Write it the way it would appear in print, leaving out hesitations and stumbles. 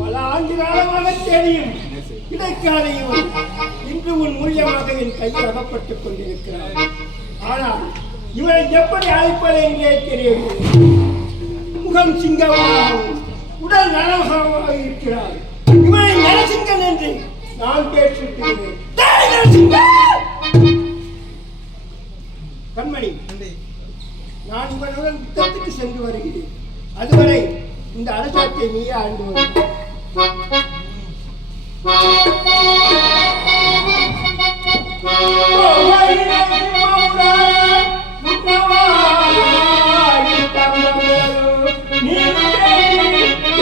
பல ஆண்டு காலமாக தேடியும் கிடைக்காதையும் இன்று உன் மூலியமாக என் கையில் அகப்பட்டுக் கொண்டிருக்கிறார். ஆனால் இவரை எப்படி அழைப்பது என்றே தெரியவில்லை. முகம் சிங்கமாகவும் உடல் நலமாக இருக்கிறார். இவரை நரசிங்கன் என்று நான் பேசிவிட்டேன். கண்மணி, நான் இவனுடன் யுத்தத்துக்கு சென்று வருகிறேன். அதுவரை இந்த அரசாட்சியை நீயே ஆண்டு வருகிறார்.